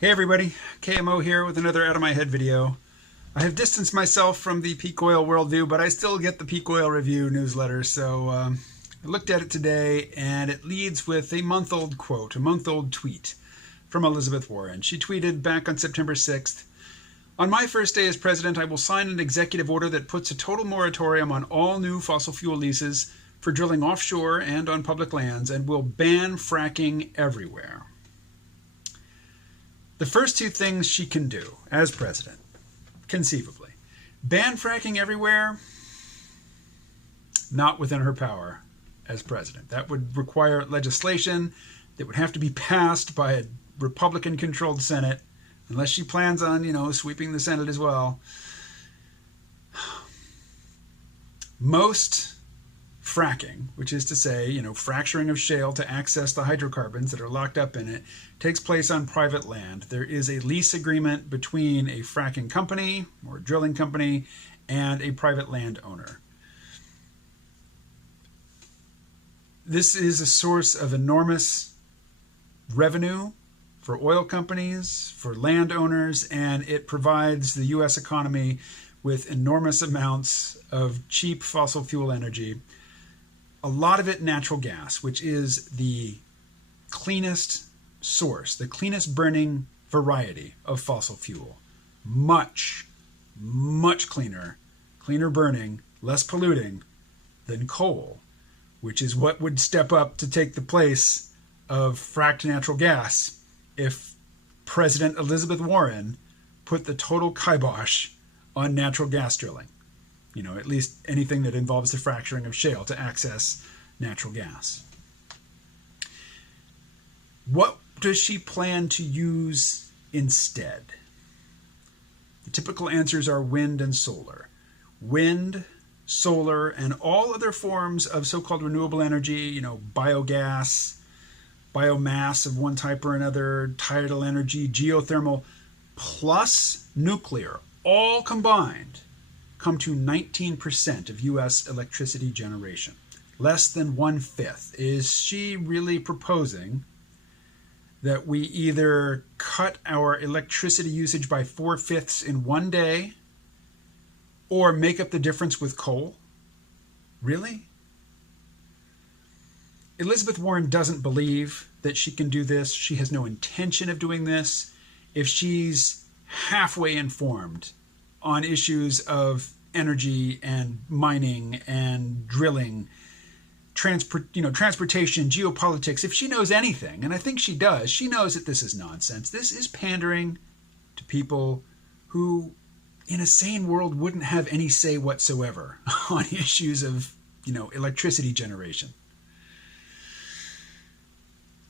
Hey everybody, KMO here with another Out of My Head video. I have distanced myself from the peak oil worldview, but I still get the peak oil review newsletter, so I looked at it today, and it leads with a month-old quote, a month-old tweet from Elizabeth Warren. She tweeted back on September 6th, "On my first day as president, I will sign an executive order that puts a total moratorium on all new fossil fuel leases for drilling offshore and on public lands, and will ban fracking everywhere." The first two things she can do as president, conceivably. Ban fracking everywhere, not within her power as president. That would require legislation that would have to be passed by a Republican-controlled Senate, unless she plans on, sweeping the Senate as well. Most fracking, which is to say, fracturing of shale to access the hydrocarbons that are locked up in it, takes place on private land. There is a lease agreement between a fracking company or drilling company and a private landowner. This is a source of enormous revenue for oil companies, for landowners, and it provides the U.S. economy with enormous amounts of cheap fossil fuel energy. A lot of it natural gas, which is the cleanest source, the cleanest burning variety of fossil fuel. Much, much cleaner burning, less polluting than coal, which is what would step up to take the place of fracked natural gas if President Elizabeth Warren put the total kibosh on natural gas drilling. At least anything that involves the fracturing of shale to access natural gas. What does she plan to use instead? The typical answers are wind and solar. Wind, solar, and all other forms of so-called renewable energy, biogas, biomass of one type or another, tidal energy, geothermal, plus nuclear, all combined, come to 19% of U.S. electricity generation. Less than 1/5. Is she really proposing that we either cut our electricity usage by 4/5 in one day or make up the difference with coal? Really? Elizabeth Warren doesn't believe that she can do this. She has no intention of doing this. If she's halfway informed on issues of energy and mining and drilling, transportation, geopolitics, if she knows anything, and I think she does, she knows that this is nonsense. This is pandering to people who, in a sane world, wouldn't have any say whatsoever on issues of, electricity generation.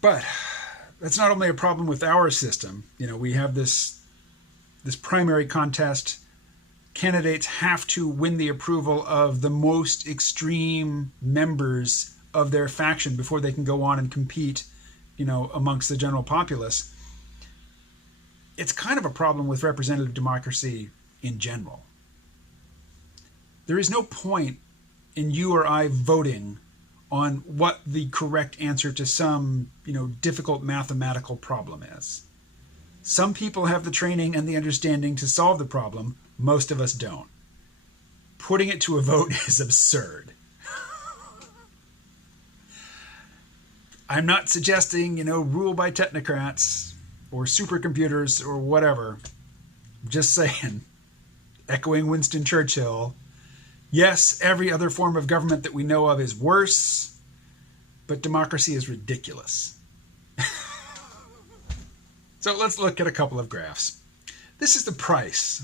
But that's not only a problem with our system. We have this primary contest. Candidates have to win the approval of the most extreme members of their faction before they can go on and compete, amongst the general populace. It's kind of a problem with representative democracy in general. There is no point in you or I voting on what the correct answer to some, difficult mathematical problem is. Some people have the training and the understanding to solve the problem. Most of us don't. Putting it to a vote is absurd. I'm not suggesting, rule by technocrats or supercomputers or whatever. I'm just saying, echoing Winston Churchill, yes, every other form of government that we know of is worse, but democracy is ridiculous. So let's look at a couple of graphs. This is the price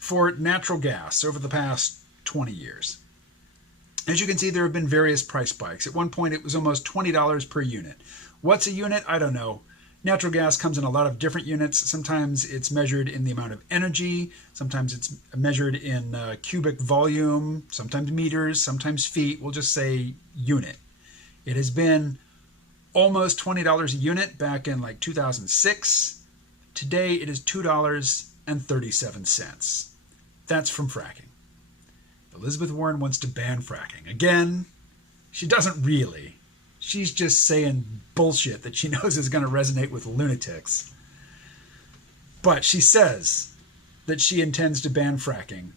for natural gas over the past 20 years. As you can see, there have been various price spikes. At one point, it was almost $20 per unit. What's a unit? I don't know. Natural gas comes in a lot of different units. Sometimes it's measured in the amount of energy. Sometimes it's measured in cubic volume, sometimes meters, sometimes feet. We'll just say unit. It has been almost $20 a unit back in 2006. Today, it is $2.37. That's from fracking. Elizabeth Warren wants to ban fracking. Again, she doesn't really. She's just saying bullshit that she knows is going to resonate with lunatics. But she says that she intends to ban fracking,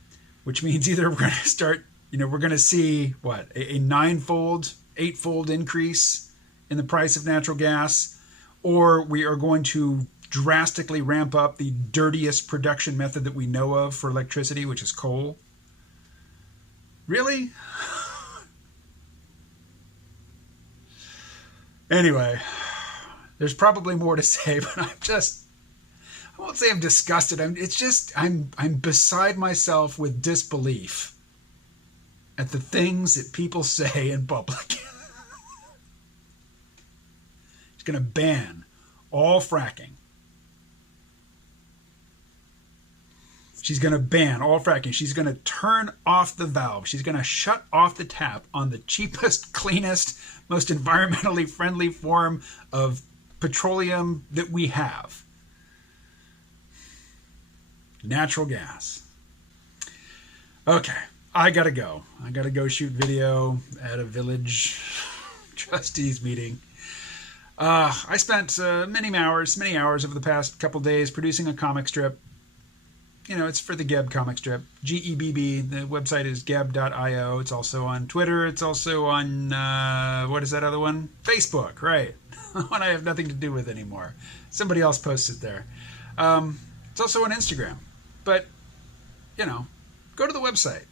which means either we're going to start, we're going to see what, a ninefold, eightfold increase in the price of natural gas, or we are going to drastically ramp up the dirtiest production method that we know of for electricity, which is coal. Really? Anyway, there's probably more to say, but I won't say I'm disgusted. I'm beside myself with disbelief at the things that people say in public. She's going to ban all fracking. She's going to ban all fracking. She's going to turn off the valve. She's going to shut off the tap on the cheapest, cleanest, most environmentally friendly form of petroleum that we have. Natural gas. Okay, I gotta go. I gotta go shoot video at a village trustees meeting. I spent many hours over the past couple days producing a comic strip. It's for the Geb comic strip. Gebb. The website is geb.io. It's also on Twitter. It's also on, what is that other one? Facebook, right. One I have nothing to do with anymore. Somebody else posts it there. It's also on Instagram. But, go to the website.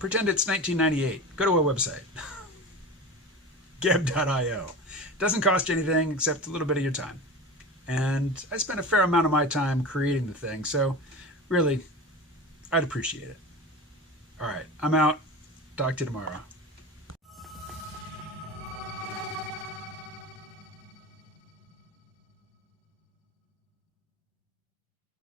Pretend it's 1998. Go to a website. Geb.io. Doesn't cost you anything except a little bit of your time. And I spent a fair amount of my time creating the thing, so really, I'd appreciate it. All right, I'm out. Talk to you tomorrow.